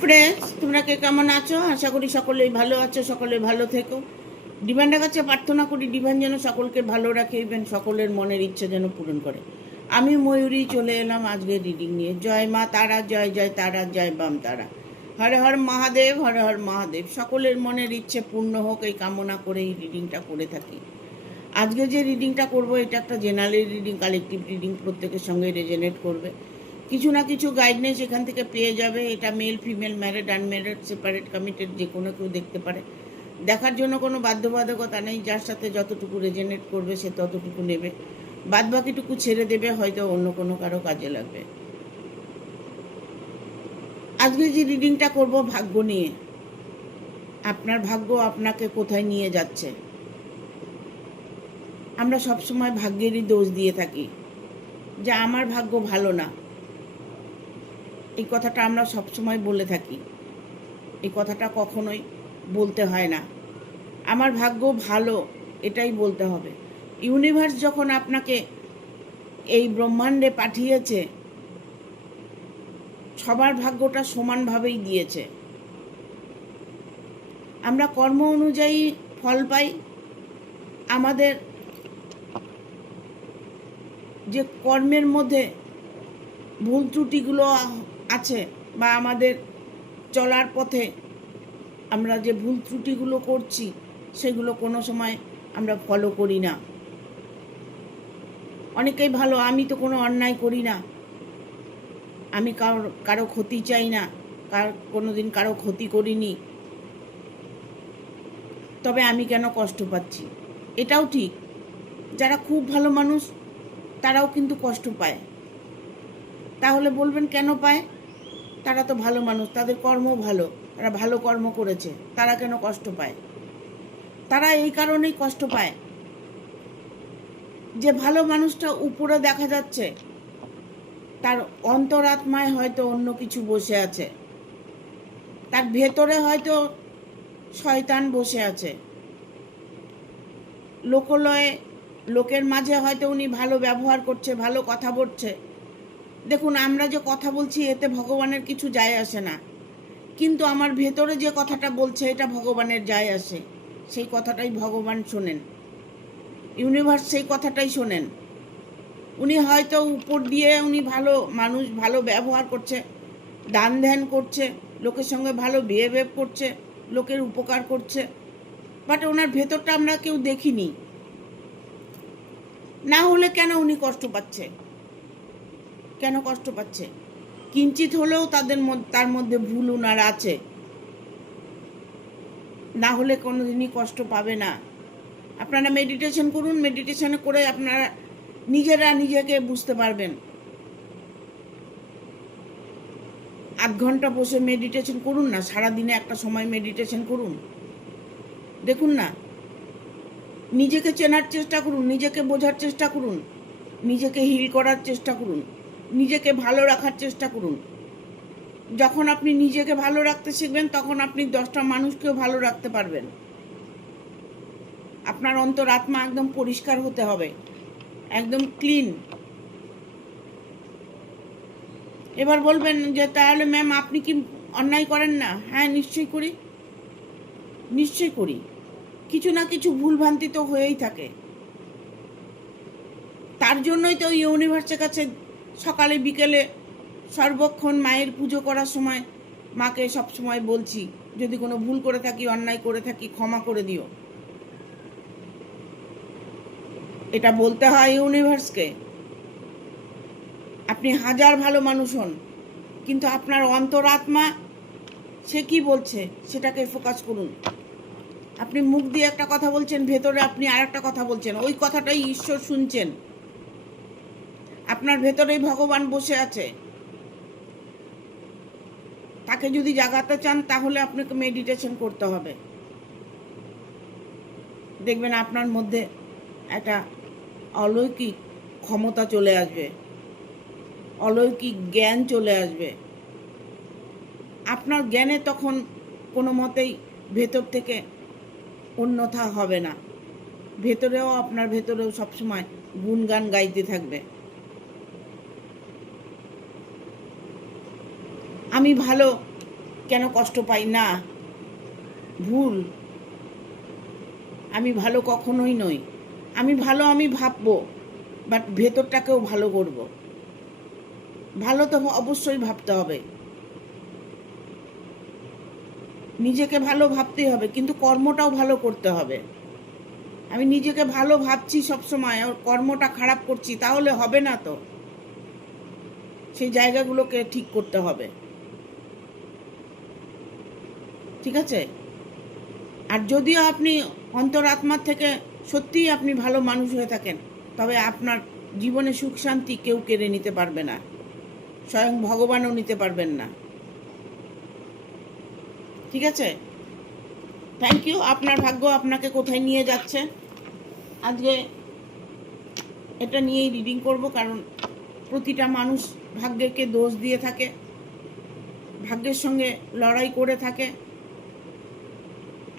Friends, তোমরা কে কেমন আছো? আশা করি সকলেই ভালো আছো, সকলে ভালো থেকো। ডিভাইনের কাছে প্রার্থনা করি ডিভাইন যেন সকলকে ভালো রাখে, ইভেন সকলের মনের ইচ্ছা যেন পূরণ করে। আমি ময়ূরী চলে এলাম আজকে রিডিং নিয়ে। জয় মা তারা, জয় জয় তারা, জয় বাম তারা। হরে হর মহাদেব, হরে হর মহাদেব। সকলের মনের ইচ্ছে পূর্ণ হোক এই কামনা করে এই রিডিংটা করে থাকি। আজকে যে রিডিংটা করব এটা একটা জেনারেল রিডিং, কালেকটিভ রিডিং, প্রত্যেকের সঙ্গে রেজনেট করবে। কিছু না কিছু গাইডনেস এখান থেকে পেয়ে যাবে। এটা male female, married unmarried, separate committed, যে কোনো কেউ দেখতে পারে। দেখার জন্য কোনো বাধ্যবাধকতা নেই, যার সাথে যতটুকু রেজনেট করবে সে ততটুকু নেবে, বাদ বাকিটুকু ছেড়ে দেবে, হয়তো অন্য কোনো কারো কাজে লাগবে। আজকে যে রিডিংটা করব ভাগ্য নিয়ে। আপনার ভাগ্য আপনাকে কোথায় নিয়ে যাচ্ছে। আমরা সবসময় ভাগ্যেরই দোষ দিয়ে থাকি যে আমার ভাগ্য ভালো না। এই কথাটা আমরা সবসময় বলে থাকি। এই কথাটা কখনোই বলতে হয় না। আমার ভাগ্য ভালো, এটাই বলতে হবে। ইউনিভার্স যখন আপনাকে এই ব্রহ্মাণ্ডে পাঠিয়েছে, সবার ভাগ্যটা সমানভাবেই দিয়েছে। আমরা কর্ম অনুযায়ী ফল পাই। আমাদের যে কর্মের মধ্যে ভুল ত্রুটিগুলো আছে, বা আমাদের চলার পথে আমরা যে ভুল ত্রুটিগুলো করছি, সেগুলো কোনো সময় আমরা ফলো করি না। অনেকেই ভালো, আমি তো কোনো অন্যায় করি না, আমি কারো ক্ষতি চাই না, কোনোদিন কারো ক্ষতি করিনি, তবে আমি কেন কষ্ট পাচ্ছি। এটাও ঠিক, যারা খুব ভালো মানুষ তারাও কিন্তু কষ্ট পায়। তাহলে বলবেন কেন পায়? তারা তো ভালো মানুষ, তাদের কর্ম ভালো, তারা ভালো কর্ম করেছে, তারা কেন কষ্ট পায়? তারা এই কারণেই কষ্ট পায় যে ভালো মানুষটা উপরে দেখা যাচ্ছে, তার অন্তরাত্মায় হয়তো অন্য কিছু বসে আছে, তার ভেতরে হয়তো শয়তান বসে আছে। লোকলয়ে, লোকের মাঝে হয়তো উনি ভালো ব্যবহার করছে, ভালো কথা বলছে। দেখুন, আমরা যে কথা বলছি এতে ভগবানের কিছু যায় আসে না, কিন্তু আমার ভেতরে যে কথাটা বলছে এটা ভগবানের যায় আসে। সেই কথাটাই ভগবান শোনেন, ইউনিভার্স সেই কথাটাই শোনেন। উনি হয়তো উপর দিয়ে উনি ভালো মানুষ, ভালো ব্যবহার করছে, দান ধ্যান করছে, লোকের সঙ্গে ভালো বিহেভ করছে, লোকের উপকার করছে, বাট ওনার ভেতরটা আমরা কেউ দেখিনি। না হলে কেন উনি কষ্ট পাচ্ছে? কেন কষ্ট পাচ্ছে? কিঞ্চিত হলেও তার মধ্যে ভুল ওনার আছে, না হলে কোনোদিনই কষ্ট পাবে না। আপনারা মেডিটেশন করুন, মেডিটেশন করে আপনারা নিজেরা নিজেকে বুঝতে পারবেন। 8 ঘন্টা বসে মেডিটেশন করুন না, সারাদিনে একটা সময় মেডিটেশন করুন, দেখুন না, নিজেকে চেনার চেষ্টা করুন, নিজেকে বোঝার চেষ্টা করুন, নিজেকে হিল করার চেষ্টা করুন, নিজেকে ভালো রাখার চেষ্টা করুন। যখন আপনি নিজেকে ভালো রাখতে শিখবেন, তখন আপনি 10টা মানুষকেও ভালো রাখতে পারবেন। আপনার অন্তরাত্মা একদম পরিষ্কার হতে হবে, একদম ক্লিন। এবার বলবেন যে তাহলে ম্যাম আপনি কি অন্যায় করেন না? হ্যাঁ, নিশ্চয়ই করি, নিশ্চয়ই করি। কিছু না কিছু ভুলভ্রান্তি তো হয়েই থাকে। তার জন্যই তো ইউনিভার্সের কাছে সকালে বিকেলে সর্বক্ষণ মায়ের পুজো করার সময় মাকে সব সময় বলছি, যদি কোনো ভুল করে থাকি, অন্যায় করে থাকি, ক্ষমা করে দিও। এটা বলতে হয় ইউনিভার্সকে। আপনি হাজার ভালো মানুষ হন, কিন্তু আপনার অন্তরাত্মা সে কি বলছে সেটাকে ফোকাস করুন। আপনি মুখ দিয়ে একটা কথা বলছেন, ভেতরে আপনি আর একটা কথা বলছেন, ওই কথাটাই ঈশ্বর শুনছেন। আপনার ভেতরেই ভগবান বসে আছে। তাকে যদি জাগাতে চান তাহলে আপনাকে মেডিটেশন করতে হবে। দেখবেন আপনার মধ্যে একটা অলৌকিক ক্ষমতা চলে আসবে, অলৌকিক জ্ঞান চলে আসবে। আপনার জ্ঞানে তখন কোনো মতেই ভেতর থেকে অন্যথা হবে না। আপনার ভেতরেও সবসময় গুণগান গাইতে থাকবে। আমি ভালো, কেন কষ্ট পাই না, ভুল। আমি ভালো কখনোই নই। আমি ভালো আমি ভাববো, বাট ভেতরটাকেও ভালো করব। ভালো তো অবশ্যই ভাবতে হবে, নিজেকে ভালো ভাবতেই হবে, কিন্তু কর্মটাও ভালো করতে হবে। আমি নিজেকে ভালো ভাবছি সবসময় আর কর্মটা খারাপ করছি, তাহলে হবে না তো। সেই জায়গাগুলোকে ঠিক করতে হবে, ঠিক আছে? আর যদিও আপনি অন্তরাত্মার থেকে সত্যিই আপনি ভালো মানুষ হয়ে থাকেন, তবে আপনার জীবনে সুখ শান্তি কেউ কেড়ে নিতে পারবে না, স্বয়ং ভগবানও নিতে পারবেন না, ঠিক আছে? Thank you. আপনার ভাগ্য আপনাকে কোথায় নিয়ে যাচ্ছে আজকে এটা নিয়েই রিডিং করব, কারণ প্রতিটা মানুষ ভাগ্যকে দোষ দিয়ে থাকে, ভাগ্যের সঙ্গে লড়াই করে থাকে।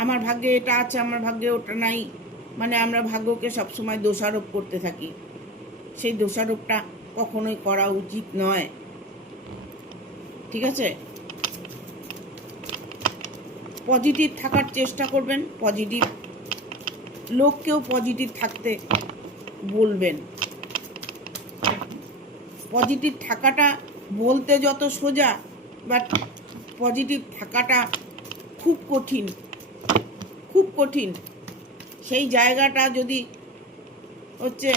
আমার ভাগ্যে এটা আছে, আমার ভাগ্যে ওটা নাই, মানে আমরা ভাগ্যকে সবসময় দোষারোপ করতে থাকি। সেই দোষারোপটা কখনোই করা উচিত নয়, ঠিক আছে? পজিটিভ থাকার চেষ্টা করবেন, পজিটিভ লোককেও পজিটিভ থাকতে বলবেন। পজিটিভ থাকাটা বলতে যত সোজা, বাট পজিটিভ থাকাটা খুব কঠিন, খুব কঠিন। সেই জায়গাটা যদি হচ্ছে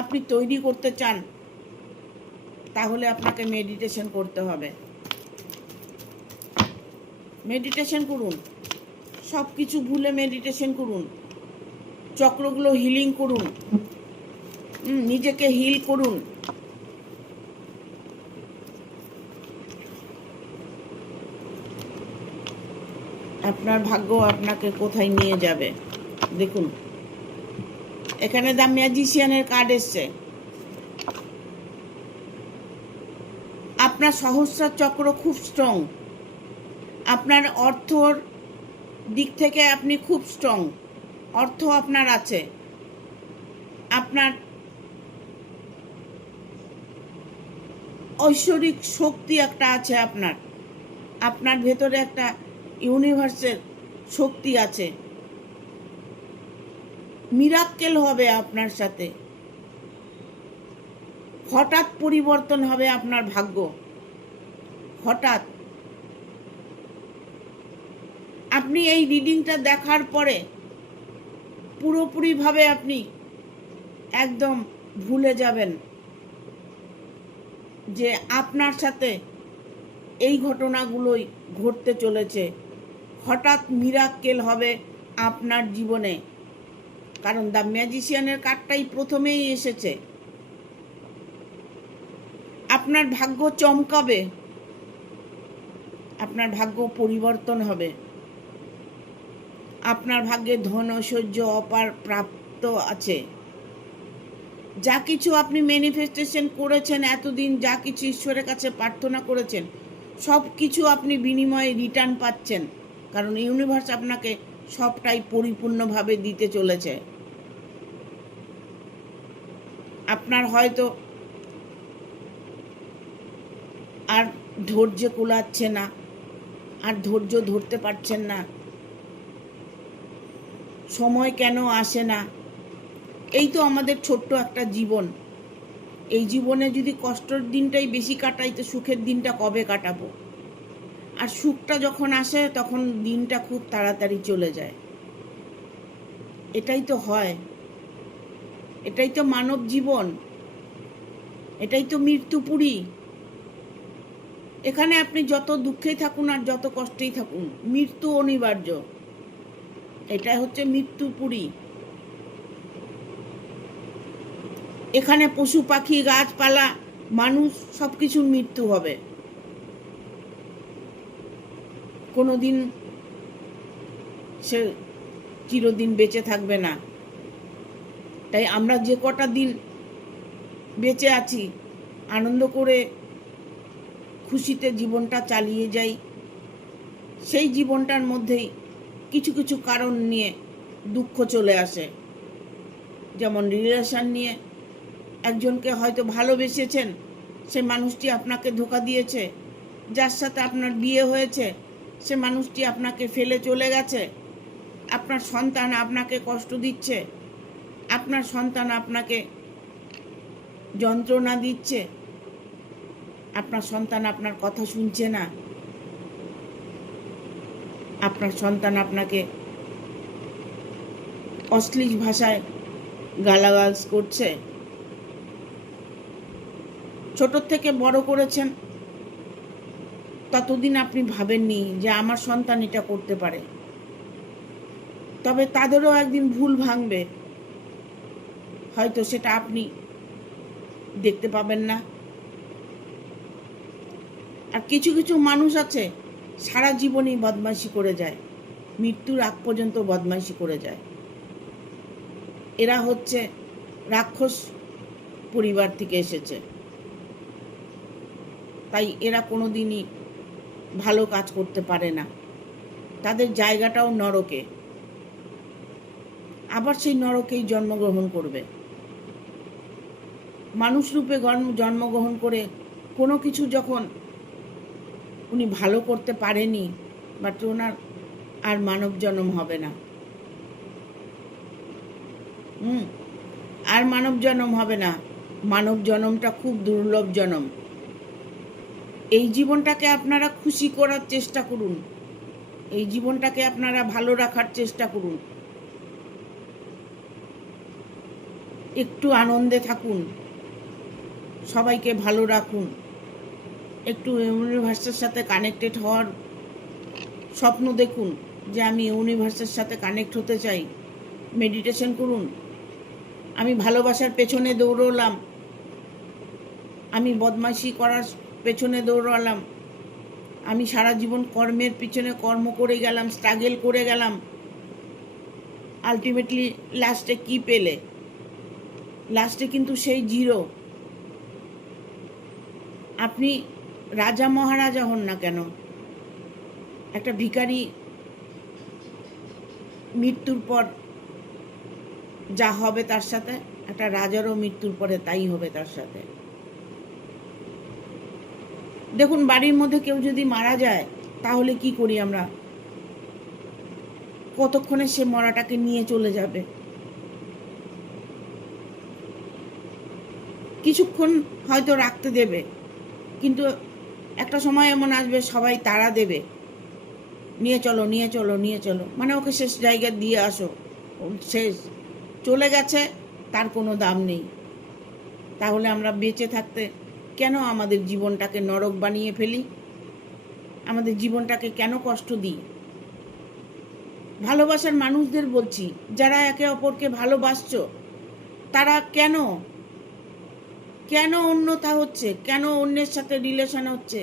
আপনি তৈরি করতে চান, তাহলে আপনাকে মেডিটেশন করতে হবে। মেডিটেশন করুন, সব কিছু ভুলে মেডিটেশন করুন, চক্রগুলো হিলিং করুন, নিজেকে হিল করুন। আপনার ভাগ্য আপনাকে কোথায় নিয়ে যাবে দেখুন। এখানে দ্য ম্যাজিশিয়ানের কার্ড এসছে। আপনার সহস্রার চক্র খুব স্ট্রং, আপনার অর্থর দিক থেকে আপনি খুব স্ট্রং, অর্থ আপনার আছে, আপনার ঐশ্বরিক শক্তি একটা আছে, আপনার ভেতরে একটা ইউনিভার্সের শক্তি আছে। মিরাক্কেল হবে আপনার সাথে, হঠাৎ পরিবর্তন হবে আপনার ভাগ্য, হঠাৎ। আপনি এই রিডিংটা দেখার পরে পুরোপুরিভাবে আপনি একদম ভুলে যাবেন যে আপনার সাথে এই ঘটনাগুলোই ঘটতে চলেছে। হঠাৎ মিরাক্কেল হবে আপনার জীবনে, কারণ দ্য ম্যাজিশিয়ানের কার্ডটাই প্রথমেই এসেছে। আপনার ভাগ্য চমকাবে, আপনার ভাগ্য পরিবর্তন হবে, আপনার ভাগ্যে ধন ঐশ্বর্য অপার প্রাপ্ত আছে। যা কিছু আপনি ম্যানিফেস্টেশন করেছেন এতদিন, যা কিছু ঈশ্বরের কাছে প্রার্থনা করেছেন, সব কিছু আপনি বিনিময়ে রিটার্ন পাচ্ছেন, কারণ ইউনিভার্স আপনাকে সবটাই পরিপূর্ণভাবে দিতে চলেছে। আপনার হয়তো আর ধৈর্য কুলাচ্ছে না, আর ধৈর্য ধরতে পারছেন না, সময় কেন আসে না। এই তো আমাদের ছোট্ট একটা জীবন, এই জীবনে যদি কষ্টের দিনটাই বেশি কাটাই, তো সুখের দিনটা কবে কাটাবো? আর সুখটা যখন আসে তখন দিনটা খুব তাড়াতাড়ি চলে যায়। এটাই তো হয়, এটাই তো মানব জীবন, এটাই তো মৃত্যুপুরী। এখানে আপনি যত দুঃখেই থাকুন আর যত কষ্টেই থাকুন, মৃত্যু অনিবার্য। এটাই হচ্ছে মৃত্যুপুরী। এখানে পশু পাখি গাছপালা মানুষ সব কিছুর মৃত্যু হবে, কোনোদিন সে চিরদিন বেঁচে থাকবে না। তাই আমরা যে কটা দিন বেঁচে আছি, আনন্দ করে খুশিতে জীবনটা চালিয়ে যাই। সেই জীবনটার মধ্যেই কিছু কিছু কারণ নিয়ে দুঃখ চলে আসে, যেমন রিলেশন নিয়ে। একজনকে হয়তো ভালোবেসেছেন, সেই মানুষটি আপনাকে ধোঁকা দিয়েছে, যার সাথে আপনার বিয়ে হয়েছে সে মানুষটি আপনাকে ফেলে চলে গেছে, আপনার সন্তান আপনাকে কষ্ট দিচ্ছে, আপনার সন্তান আপনাকে যন্ত্রণা দিচ্ছে, আপনার সন্তান আপনার কথা শুনছে না, আপনার সন্তান আপনাকে অশ্লীল ভাষায় গালাগালাজ করছে। ছোট থেকে বড় করেছেন, ততদিন আপনি ভাবেননি যে আমার সন্তান এটা করতে পারে। তবে তাদেরও একদিন ভুল ভাঙবে, হয়তো সেটা আপনি দেখতে পাবেন না। আর কিছু কিছু মানুষ আছে সারা জীবনই বদমাইশি করে যায়, মৃত্যুর আগ পর্যন্ত বদমাইশি করে যায়। এরা হচ্ছে রাক্ষস পরিবার থেকে এসেছে, তাই এরা কোনোদিনই ভালো কাজ করতে পারে না। তাদের জায়গাটাও নরকে, আবার সেই নরকেই জন্মগ্রহণ করবে। মানুষ রূপে জন্মগ্রহণ করে কোনো কিছু যখন উনি ভালো করতে পারেনি, বাট ওনার আর মানব জন্ম হবে না। আর মানব জন্ম হবে না। মানব জন্মটা খুব দুর্লভ জন্ম। এই জীবনটাকে আপনারা খুশি করার চেষ্টা করুন, এই জীবনটাকে আপনারা ভালো রাখার চেষ্টা করুন, একটু আনন্দে থাকুন, সবাইকে ভালো রাখুন, একটু ইউনিভার্সের সাথে কানেক্টেড হওয়ার স্বপ্ন দেখুন যে আমি ইউনিভার্সের সাথে কানেক্ট হতে চাই। মেডিটেশন করুন। আমি ভালোবাসার পেছনে দৌড়লাম, আমি বদমাইশি করার পেছনে দৌড়ালাম, আমি সারা জীবন কর্মের পিছনে কর্ম করে গেলাম, স্ট্রাগল করে গেলাম, আলটিমেটলি লাস্টে কি পেলে? লাস্টে কিন্তু সেই জিরো। আপনি রাজা মহারাজা হন না কেন, একটা ভিখারি মৃত্যুর পর যা হবে তার সাথে, একটা রাজারও মৃত্যুর পরে তাই হবে তার সাথে। দেখুন, বাড়ির মধ্যে কেউ যদি মারা যায় তাহলে কি করি আমরা? কতক্ষণে সে মরাটাকে নিয়ে চলে যাবে? কিছুক্ষণ হয়তো রাখতে দেবে, কিন্তু একটা সময় এমন আসবে সবাই তাড়া দেবে, নিয়ে চলো নিয়ে চলো নিয়ে চলো, মানে ওকে শেষ জায়গায় দিয়ে আসো, শেষ, চলে গেছে, তার কোনো দাম নেই। তাহলে আমরা বেঁচে থাকতে কেন আমাদের জীবনটাকে নরক বানিয়ে ফেলি? আমাদের জীবনটাকে কেন কষ্ট দিই? ভালোবাসার মানুষদের বলছি, যারা একে অপরকে ভালোবাসছো, তারা কেন কেন অন্যথা হচ্ছে? কেন অন্যের সাথে রিলেশন হচ্ছে?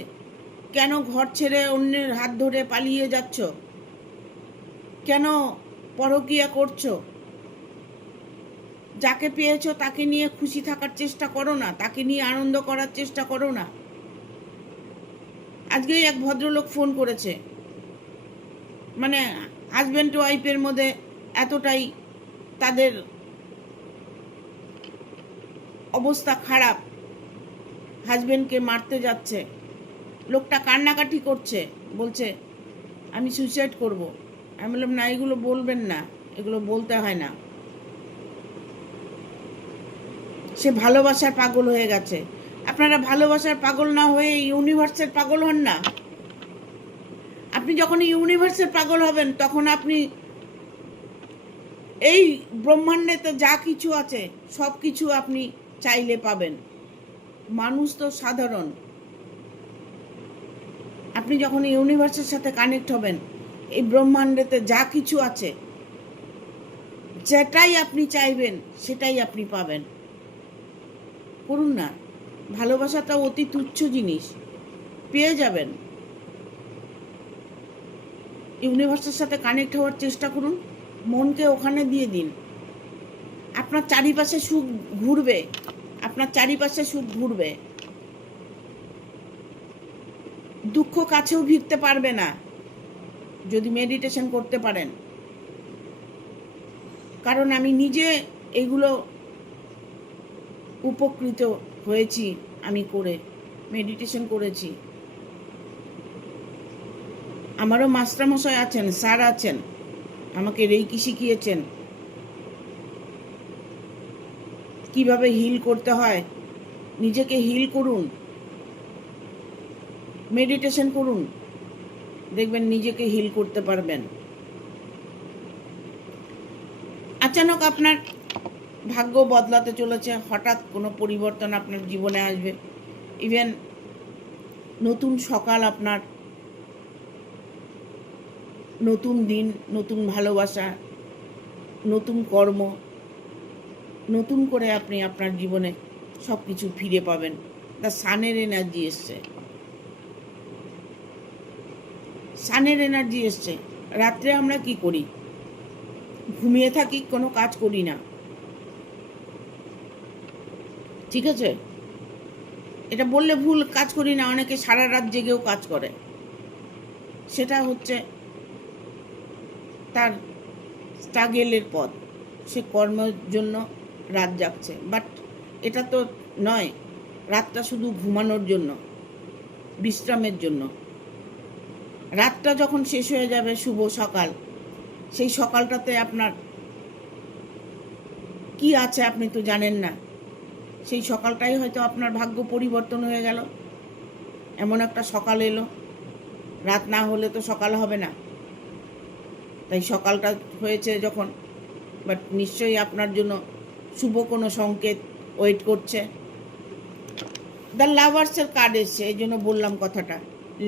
কেন ঘর ছেড়ে অন্যের হাত ধরে পালিয়ে যাচ্ছ? কেন পরকীয়া করছো? যাকে পেয়েছো তাকে নিয়ে খুশি থাকার চেষ্টা করো না, তাকে নিয়ে আনন্দ করার চেষ্টা করো না। আজকেই এক ভদ্রলোক ফোন করেছে, মানে হাজব্যান্ড টু ওয়াইফের মধ্যে এতটাই তাদের অবস্থা খারাপ, হাজব্যান্ডকে মারতে যাচ্ছে, লোকটা কান্নাকাটি করছে, বলছে আমি সুইসাইড করব। আমি বললাম না, এগুলো বলবেন না, এগুলো বলতে হয় না। সে ভালোবাসার পাগল হয়ে গেছে। আপনারা ভালোবাসার পাগল না হয়ে ইউনিভার্সের পাগল হন না। আপনি যখন ইউনিভার্সের পাগল হবেন তখন আপনি এই ব্রহ্মাণ্ডেতে যা কিছু আছে সব কিছু আপনি চাইলে পাবেন। মানুষ তো সাধারণ। আপনি যখন ইউনিভার্সের সাথে কানেক্ট হবেন, এই ব্রহ্মাণ্ডেতে যা কিছু আছে, যেটাই আপনি চাইবেন সেটাই আপনি পাবেন। করুন না, ভালোবাসাটা অতি তুচ্ছ জিনিস, পেয়ে যাবেন। ইউনিভার্সের সাথে কানেক্ট হওয়ার চেষ্টা করুন, মনকে ওখানে দিয়ে দিন। আপনার চারিপাশে সুখ ঘুরবে, আপনার চারিপাশে সুখ ঘুরবে। দুঃখ কাছেও ভিড়তে পারবে না যদি মেডিটেশন করতে পারেন। কারণ আমি নিজে এগুলো উপকৃত হয়েছি, আমি করে মেডিটেশন করেছি। আমারও মাস্টারমশাই আছেন, স্যার আছেন, আমাকে রেইকি শিখিয়েছেন কিভাবে হিল করতে হয়। নিজেকে হিল করুন, মেডিটেশন করুন, দেখবেন নিজেকে হিল করতে পারবেন। আচানক আপনার ভাগ্য বদলাতে চলেছে, হঠাৎ কোনো পরিবর্তন আপনার জীবনে আসবে। ইভেন নতুন সকাল আপনার, নতুন দিন, নতুন ভালোবাসা, নতুন কর্ম, নতুন করে আপনি আপনার জীবনে সব কিছু ফিরে পাবেন। তা সানের এনার্জি এসছে, সানের এনার্জি এসছে। রাত্রে আমরা কি করি? ঘুমিয়ে থাকি, কোনো কাজ করি না, ঠিক আছে? এটা বললে ভুল, কাজ করি না, অনেকে সারা রাত জেগেও কাজ করে। সেটা হচ্ছে তার স্ট্রাগেলের পথ, সে কর্মের জন্য রাত জাগছে। বাট এটা তো নয়, রাতটা শুধু ঘুমানোর জন্য, বিশ্রামের জন্য। রাতটা যখন শেষ হয়ে যাবে, শুভ সকাল, সেই সকালটাতে আপনার কি আছে আপনি তো জানেন না। সেই সকালটাই হয়তো আপনার ভাগ্য পরিবর্তন হয়ে গেল, এমন একটা সকাল এলো। রাত না হলে তো সকাল হবে না, তাই সকালটা হয়েছে যখন, বাট নিশ্চয়ই আপনার জন্য শুভ কোনো সংকেত ওয়েট করছে। দ্য লাভার্সের কার্ড এসছে, এই জন্য বললাম কথাটা,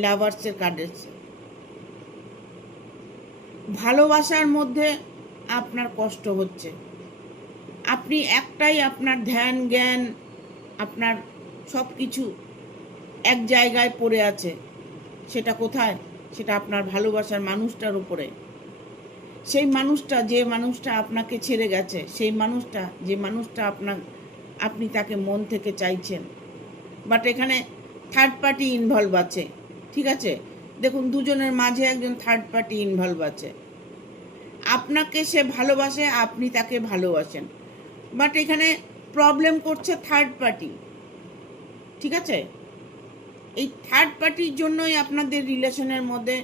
লাভার্সের কার্ড এসছে। ভালোবাসার মধ্যে আপনার কষ্ট হচ্ছে, আপনি একটাই, আপনার ধ্যান জ্ঞান, আপনার সব কিছু এক জায়গায় পড়ে আছে। সেটা কোথায়? সেটা আপনার ভালোবাসার মানুষটার উপরে। সেই মানুষটা, যে মানুষটা আপনাকে ছেড়ে গেছে, সেই মানুষটা, যে মানুষটা আপনি তাকে মন থেকে চাইছেন, বাট এখানে থার্ড পার্টি ইনভলভ আছে, ঠিক আছে? দেখুন, দুজনের মাঝে একজন থার্ড পার্টি ইনভলভ আছে। আপনাকে সে ভালোবাসে, আপনি তাকে ভালোবাসেন, বাট এখানে প্রবলেম করছে থার্ড পার্টি, ঠিক আছে? এই থার্ড পার্টির জন্যই আপনাদের রিলেশনের মধ্যে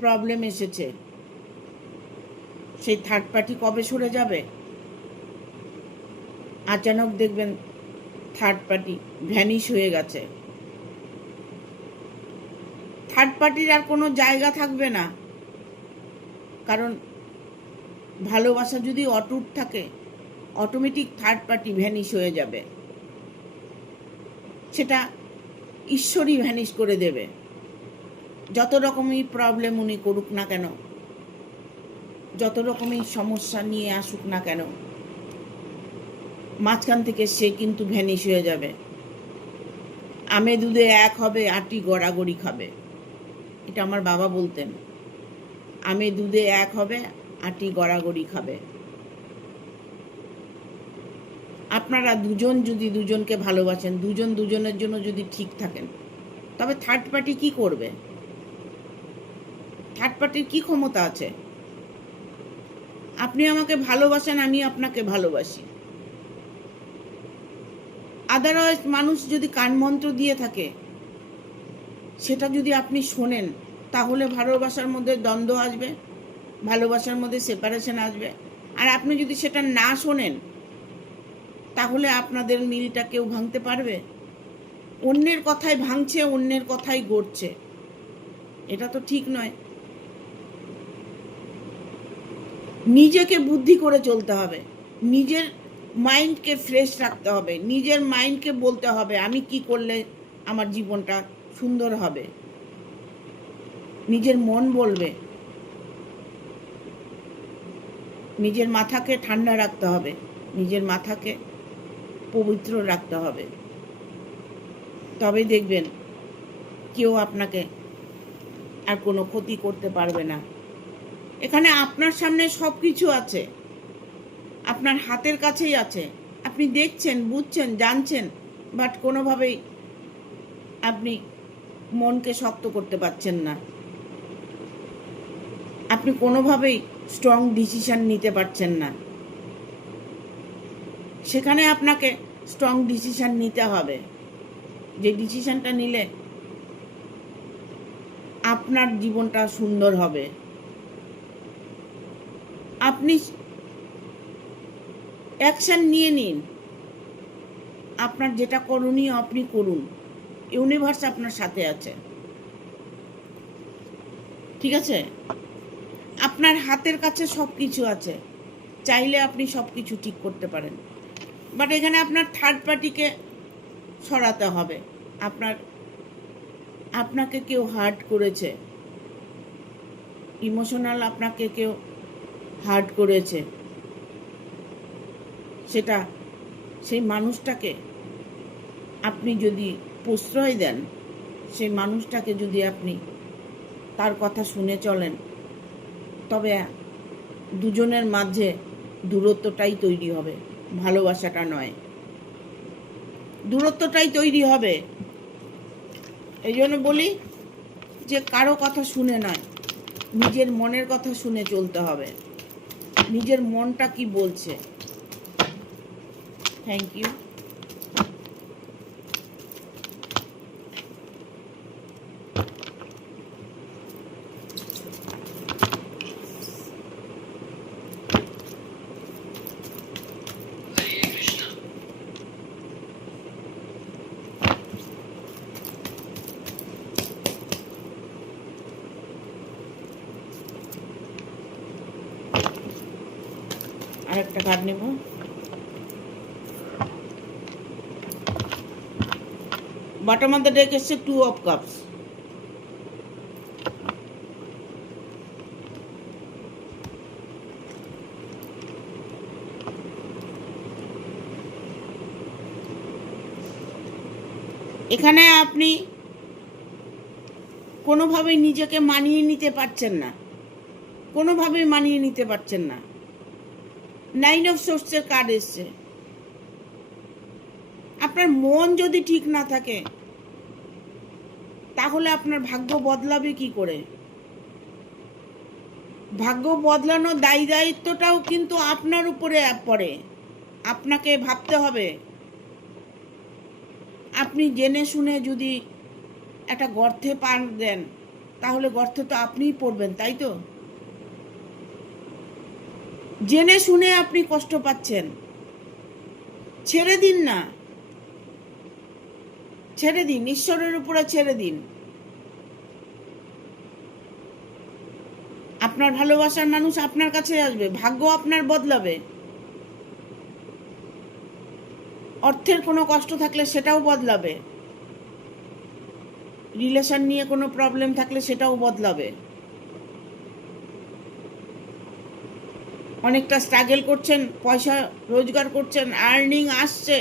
প্রবলেম এসেছে। সেই থার্ড পার্টি কবে সরে যাবে? আচানক দেখবেন থার্ড পার্টি ভ্যানিশ হয়ে গেছে। থার্ড পার্টির আর কোনো জায়গা থাকবে না, কারণ ভালোবাসা যদি অটুট থাকে, অটোমেটিক থার্ড পার্টি ভ্যানিশ হয়ে যাবে। সেটা ঈশ্বরই ভ্যানিশ করে দেবে। যত রকমই প্রবলেম উনি করুক না কেন, যত রকমই সমস্যা নিয়ে আসুক না কেন, মাঝখান থেকে সে কিন্তু ভ্যানিশ হয়ে যাবে। আমে দুধে এক হবে, আটি গড়াগড়ি খাবে, এটা আমার বাবা বলতেন। আমে দুধে এক হবে, আটি গড়াগড়ি খাবে। আপনারা দুজন যদি দুজনকে ভালোবাসেন, দুজন দুজনের জন্য যদি ঠিক থাকেন, তবে থার্ড পার্টি কি করবে? থার্ড পার্টির কি ক্ষমতা আছে? আপনি আমাকে ভালোবাসেন, আমি আপনাকে ভালোবাসি। আদারওয়াইজ মানুষ যদি কানমন্ত্র দিয়ে থাকে, সেটা যদি আপনি শোনেন, তাহলে ভালোবাসার মধ্যে দ্বন্দ্ব আসবে, ভালোবাসার মধ্যে সেপারেশন আসবে। আর আপনি যদি সেটা না শোনেন, তাহলে আপনাদের মিলটা কেউ ভাঙতে পারবে? অন্যের কথাই ভাঙছে, অন্যের কথাই গড়ছে, এটা তো ঠিক নয়। নিজেকে বুদ্ধি করে চলতে হবে, নিজের মাইন্ডকে ফ্রেশ রাখতে হবে, নিজের মাইন্ডকে বলতে হবে আমি কি করলে আমার জীবনটা সুন্দর হবে। নিজের মন বলবে, নিজের মাথাকে ঠান্ডা রাখতে হবে, নিজের মাথাকে পবিত্র রাখতে হবে, তবে দেখবেন কেউ আপনাকে আর কোনো ক্ষতি করতে পারবে না। এখানে আপনার সামনে সব কিছু আছে, আপনার হাতের কাছেই আছে, আপনি দেখছেন, বুঝছেন, জানছেন, বাট কোনোভাবেই আপনি মনকে শক্ত করতে পারছেন না, আপনি কোনোভাবেই স্ট্রং ডিসিশন নিতে পারছেন না। সেখানে আপনাকে স্ট্রং ডিসিশন নিতে হবে, যে ডিসিশনটা নিলে আপনার জীবনটা সুন্দর হবে। আপনি অ্যাকশন নিয়ে নিন, আপনার যেটা করণীয় আপনি করুন, ইউনিভার্স আপনার সাথে আছে, ঠিক আছে? আপনার হাতের কাছে সব কিছু আছে, চাইলে আপনি সব কিছু ঠিক করতে পারেন। বাট এখানে আপনার থার্ড পার্টিকে সরাতে হবে। আপনাকে কেউ হার্ট করেছে, ইমোশনাল আপনাকে কেউ হার্ট করেছে, সেই মানুষটাকে আপনি যদি প্রশ্রয় দেন, সেই মানুষটাকে যদি আপনি তার কথা শুনে চলেন, তবে দুজনের মাঝে দূরত্বটাই তৈরি হবে, ভালোবাসাটা নয়, দূরত্বটাই তৈরি হবে। এই জন্য বলি যে কারো কথা শুনে নয়, নিজের মনের কথা শুনে চলতে হবে, নিজের মনটা কি বলছে। Thank you. আরেকটা কার্ড নেব। বটম অফ দ্য ডেক এসছে 2 অফ কাপস। এখানে আপনি কোনোভাবেই নিজেকে মানিয়ে নিতে পারছেন না, কোনোভাবেই মানিয়ে নিতে পারছেন না। 9 অফ সোর্সের কার্ড এসছে। আপনার মন যদি ঠিক না থাকে, তাহলে আপনার ভাগ্য বদলাবে কি করে? ভাগ্য বদলানোর দায়িত্বটাও কিন্তু আপনার উপরে পড়ে, আপনাকে ভাবতে হবে। আপনি জেনে শুনে যদি একটা গর্তে পা দেন, তাহলে গর্তে তো আপনিই পড়বেন, তাই তো? জেনে শুনে আপনি কষ্ট পাচ্ছেন, ছেড়ে দিন না, ছেড়ে দিন, ঈশ্বরের উপরে ছেড়ে দিন। আপনার ভালোবাসার মানুষ আপনার কাছে আসবে, ভাগ্য আপনার বদলাবে। অর্থের কোনো কষ্ট থাকলে সেটাও বদলাবে, রিলেশন নিয়ে কোনো প্রবলেম থাকলে সেটাও বদলাবে। অনেকটা স্ট্রাগল করছেন, পয়সা রোজগার করছেন, আর্নিং আসছে,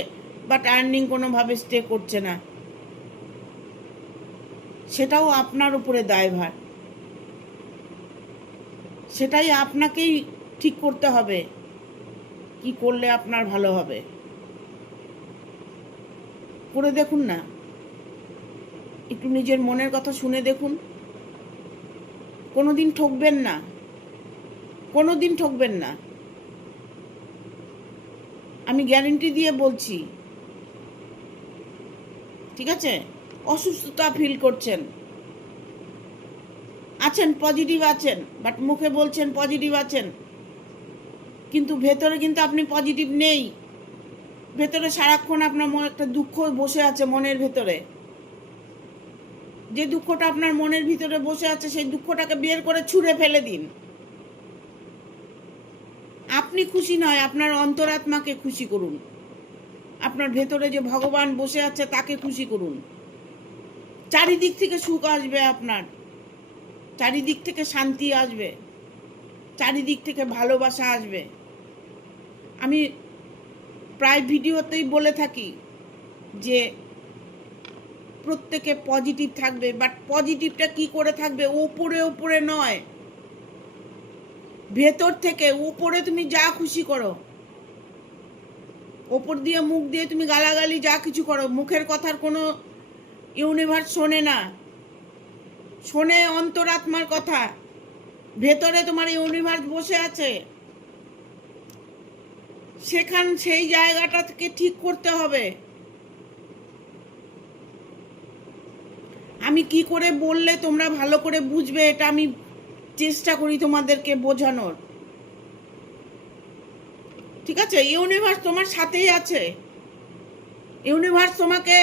বাট আর্নিং কোনোভাবে স্টে করছে না, সেটাও আপনার উপরে দায়ভার। সেটাই আপনাকেই ঠিক করতে হবে, কি করলে আপনার ভালো হবে। করে দেখুন না, একটু নিজের মনের কথা শুনে দেখুন। কোনোদিন ঠকবেন না, কোনোদিন ঠকবেন না, আমি গ্যারেন্টি দিয়ে বলছি, ঠিক আছে? অসুস্থতা ফিল করছেন, আছেন পজিটিভ আছেন, বাট মুখে বলছেন পজিটিভ আছেন, কিন্তু ভেতরে কিন্তু আপনি পজিটিভ নেই। ভেতরে সারাক্ষণ আপনার একটা দুঃখ বসে আছে মনের ভেতরে। যে দুঃখটা আপনার মনের ভিতরে বসে আছে, সেই দুঃখটাকে বের করে ছুঁড়ে ফেলে দিন। আপনি খুশি নয়, আপনার অন্তরাত্মাকে খুশি করুন, আপনার ভেতরে যে ভগবান বসে আছে তাকে খুশি করুন। চারিদিক থেকে সুখ আসবে, আপনার চারিদিক থেকে শান্তি আসবে, চারিদিক থেকে ভালোবাসা আসবে। আমি প্রায় ভিডিওতেই বলে থাকি যে প্রত্যেকে পজিটিভ থাকবে, বাট পজিটিভটা কি করে থাকবে? উপরে উপরে নয়, ভেতর থেকে। উপরে তুমি যা খুশি করো, ওপর দিয়ে মুখ দিয়ে তুমি গালাগালি যা কিছু করো, মুখের কথার কোনো ইউনিভার্স শোনে না, শোনে অন্তরাত্মার কথা। ভেতরে তোমার ইউনিভার্স বসে আছে, সেই জায়গাটাকে ঠিক করতে হবে। আমি আমি কি করে বললে তোমরা ভালো করে বুঝবে, এটা আমি চেষ্টা করি তোমাদেরকে বোঝানোর। ঠিক আছে? ইউনিভার্স তোমার সাথেই আছে। ইউনিভার্স তোমাকে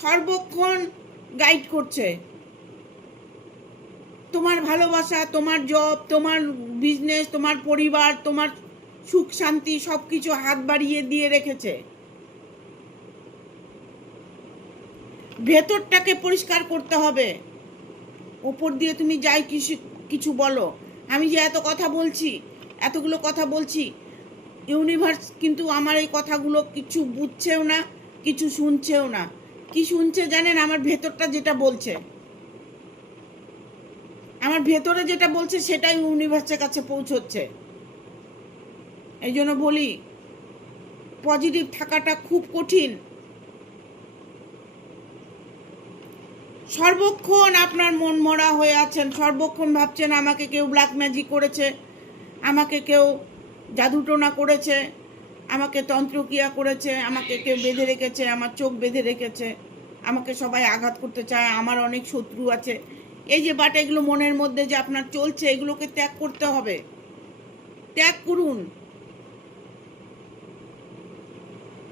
সর্বক্ষণ গাইড করছে। তোমার ভালোবাসা, তোমার জব, তোমার বিজনেস, তোমার পরিবার, তোমার সুখ শান্তি সব কিছু হাত বাড়িয়ে দিয়ে রেখেছে। ভেতরটাকে পরিষ্কার করতে হবে। ওপর দিয়ে তুমি যাই কিছু বলো, আমি যে এত কথা বলছি, এতগুলো কথা বলছি, ইউনিভার্স কিন্তু আমার এই কথাগুলো কিছু বুঝছেও না, কিছু শুনছেও না। কি শুনছে জানেন? আমার ভেতরটা যেটা বলছে, আমার ভেতরে যেটা বলছে সেটাই ইউনিভার্সের কাছে পৌঁছচ্ছে। এই জন্য বলি, পজিটিভ থাকাটা খুব কঠিন। সর্বক্ষণ আপনার মন মরা হয়ে আছেন, সর্বক্ষণ ভাবছেন আমাকে কেউ ব্ল্যাক ম্যাজিক করেছে, আমাকে কেউ জাদুটোনা করেছে, আমাকে তন্ত্রক্রিয়া করেছে, আমাকে কেউ বেঁধে রেখেছে, আমার চোখ বেঁধে রেখেছে, আমাকে সবাই আঘাত করতে চায়, আমার অনেক শত্রু আছে। এই যে বাট এগুলো মনের মধ্যে যে আপনার চলছে, এগুলোকে ত্যাগ করতে হবে। ত্যাগ করুন।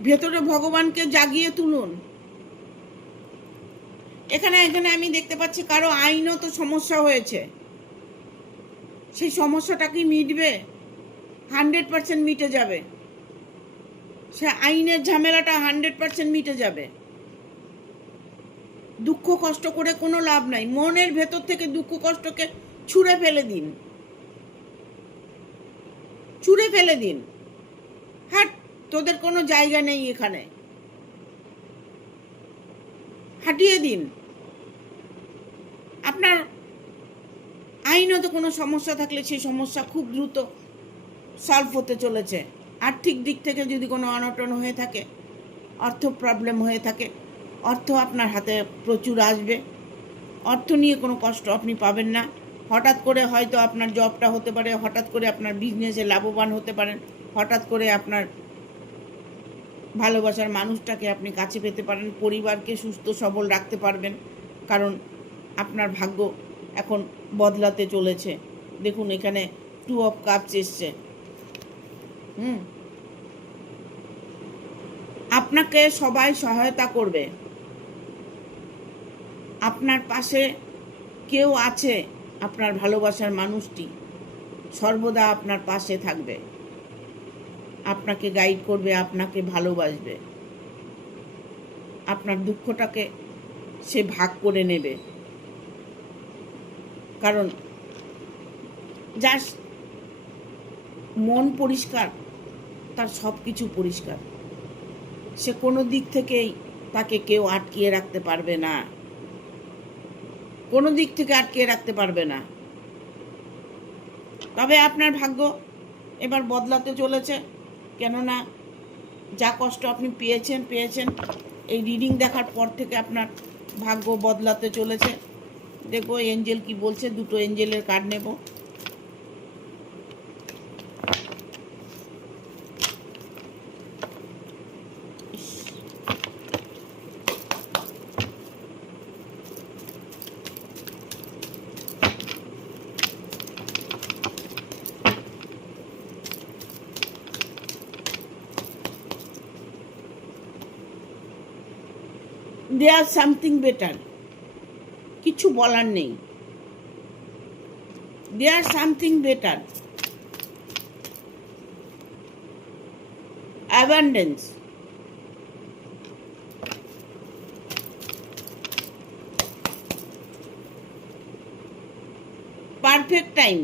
ভেতরে ভগবানকে জাগিয়ে তুলুন। এখানে আমি দেখতে পাচ্ছি কারো আইনত সমস্যা হয়েছে। সেই সমস্যাটা কি মিটবে? 100% মিটে যাবে। সে আইনের ঝামেলাটা 100% মিটে যাবে। দুঃখ কষ্ট করে কোনো লাভ নাই। মনের ভেতর থেকে দুঃখ কষ্টকে ছুঁড়ে ফেলে দিন, ছুঁড়ে ফেলে দিন। হ্যাঁ, তোদের কোনো জায়গা নেই এখানে, হাঁটিয়ে দিন। আপনার আইনত কোনো সমস্যা থাকলে সেই সমস্যা খুব দ্রুত সলভ হতে চলেছে। আর্থিক দিক থেকে যদি কোনো অনটন হয়ে থাকে, অর্থ প্রবলেম হয়ে থাকে, অর্থ আপনার হাতে প্রচুর আসবে। অর্থ নিয়ে কোনো কষ্ট আপনি পাবেন না। হঠাৎ করে হয়তো আপনার জবটা হতে পারে, হঠাৎ করে আপনার বিজনেসে লাভবান হতে পারেন, হঠাৎ করে আপনার ভালোবাসার মানুষটাকে আপনি কাছে পেতে পারেন, পরিবারকে সুস্থ সবল রাখতে পারবেন। কারণ আপনার ভাগ্য এখন বদলাতে চলেছে। দেখুন এখানে 2 অফ কাপস এসছে। আপনাকে সবাই সহায়তা করবে। আপনার পাশে কেউ আছে, আপনার ভালোবাসার মানুষটি সর্বদা আপনার পাশে থাকবে, আপনাকে গাইড করবে, আপনাকে ভালোবাসবে, আপনার দুঃখটাকে সে ভাগ করে নেবে। কারণ যার মন পরিষ্কার, তার সব কিছু পরিষ্কার। সে কোনো দিক থেকেই তাকে কেউ আটকিয়ে রাখতে পারবে না, কোনো দিক থেকে আটকিয়ে রাখতে পারবে না। তবে আপনার ভাগ্য এবার বদলাতে চলেছে। কেননা যা কষ্ট আপনি পেয়েছেন, এই রিডিং দেখার পর থেকে আপনার ভাগ্য বদলাতে চলেছে। দেখবো এঞ্জেল কি বলছে। 2টো এঞ্জেলের কার্ড নেব। There something better. কিছু বলার নেই। There something better. Abundance. Perfect time.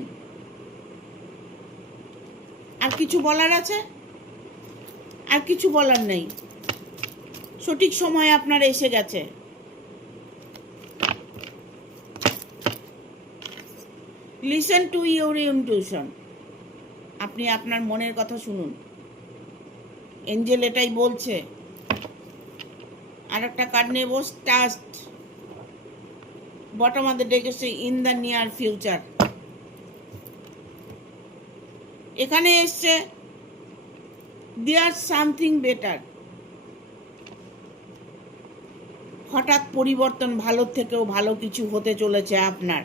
আর কিছু বলার আছে? আর কিছু বলার নেই। সঠিক সময় আপনার এসে গেছে। Listen to your intuition. আপনি আপনার মনের কথা শুনুন। এঞ্জেল এটাই বলছে। আর একটা কার্ড নেব, স্টাস্ট। বটম অফ দ্য ডেক এসছে ইন দ্য নিয়ার ফিউচার। এখানে এসছে দেয়ার সামথিং বেটার। হঠাৎ পরিবর্তন, ভালোর থেকেও ভালো কিছু হতে চলেছে আপনার।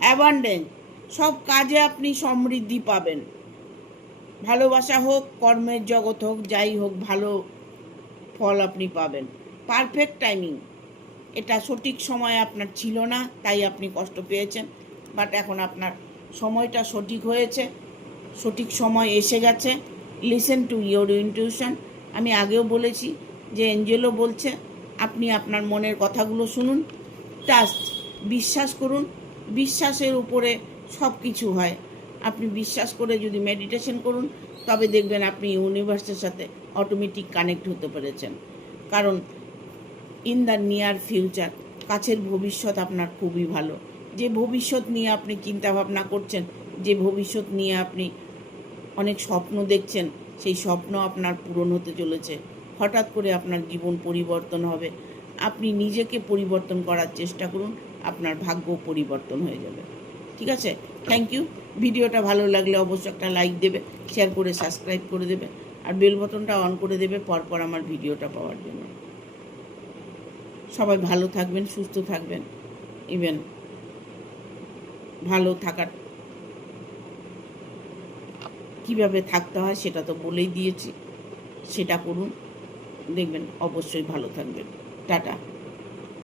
অ্যাবান্ডেন্স, সব কাজে আপনি সমৃদ্ধি পাবেন। ভালোবাসা হোক, কর্মের জগৎ হোক, যাই হোক, ভালো ফল আপনি পাবেন। পারফেক্ট টাইমিং, এটা সঠিক সময় আপনার ছিল না, তাই আপনি কষ্ট পেয়েছেন। বাট এখন আপনার সময়টা সঠিক হয়েছে, সঠিক সময় এসে গেছে। Listen to your intuition. আমি আগেও বলেছি যে এঞ্জেলও বলছে আপনি আপনার মনের কথাগুলো শুনুন, ট্রাস্ট, বিশ্বাস করুন। বিশ্বাসের উপরে সব কিছু হয়। আপনি বিশ্বাস করে যদি মেডিটেশন করুন, তবে দেখবেন আপনি ইউনিভার্সের সাথে অটোমেটিক কানেক্ট হতে পেরেছেন। কারণ ইন দ্য নিয়ার ফিউচার, কাছের ভবিষ্যৎ আপনার খুবই ভালো। যে ভবিষ্যৎ নিয়ে আপনি চিন্তা ভাবনা করছেন, যে ভবিষ্যৎ নিয়ে আপনি অনেক স্বপ্ন দেখছেন, সেই স্বপ্ন আপনার পূরণ হতে চলেছে। হঠাৎ করে আপনার জীবন পরিবর্তন হবে। আপনি নিজেকে পরিবর্তন করার চেষ্টা করুন, আপনার ভাগ্য পরিবর্তন হয়ে যাবে। ঠিক আছে, থ্যাংক ইউ। ভিডিওটা ভালো লাগলে অবশ্যই একটা লাইক দেবে, শেয়ার করে সাবস্ক্রাইব করে দেবে, আর বেল বাটনটা অন করে দেবে পরপর আমার ভিডিওটা পাওয়ার জন্য। সবাই ভালো থাকবেন, সুস্থ থাকবেন। ইভেন ভালো থাকার কীভাবে থাকতে হয় সেটা তো বলেই দিয়েছি, সেটা করুন, দেখবেন অবশ্যই ভালো থাকবেন। টাটা।